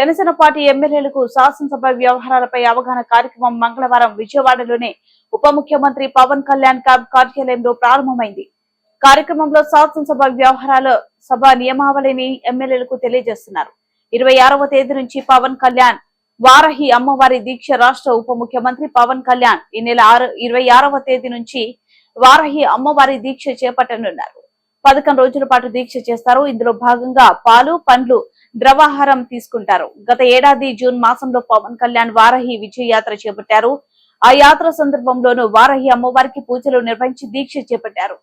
Janasena party ఎమ్మెల్యేలకు శాసనసభ వ్యవహారాలపై అవగాహన కార్యక్రమం మంగళవారం విజయవాడలోని ఉప ముఖ్యమంత్రి పవన్ కళ్యాణ్ కార్యాలయంలో ప్రారంభమైంది. కార్యక్రమంలో శాసనసభ వ్యవహారాల సభ నియమావళిని ఎమ్మెల్యేలకు తెలియజేస్తున్నారు. 26వ తేదీ నుంచి పవన్ కళ్యాణ్ వారాహి అమ్మవారి దీక్ష రాష్ట్ర ఉప ముఖ్యమంత్రి పవన్ కళ్యాణ్ ఈ నెల 26వ తేదీ నుంచి వారాహి అమ్మవారి దీక్ష చేపట్టనున్నారు. 11 రోజుల పాటు దీక్ష చేస్తారు. ఇందులో భాగంగా పాలు, పండ్లు, ద్రవాహారం తీసుకుంటారు. గత ఏడాది జూన్ మాసంలో పవన్ కళ్యాణ్ వారాహి విజయ యాత్ర చేపట్టారు. ఆ యాత్ర సందర్భంలోనూ వారాహి అమ్మవారికి పూజలు నిర్వహించి దీక్ష చేపట్టారు.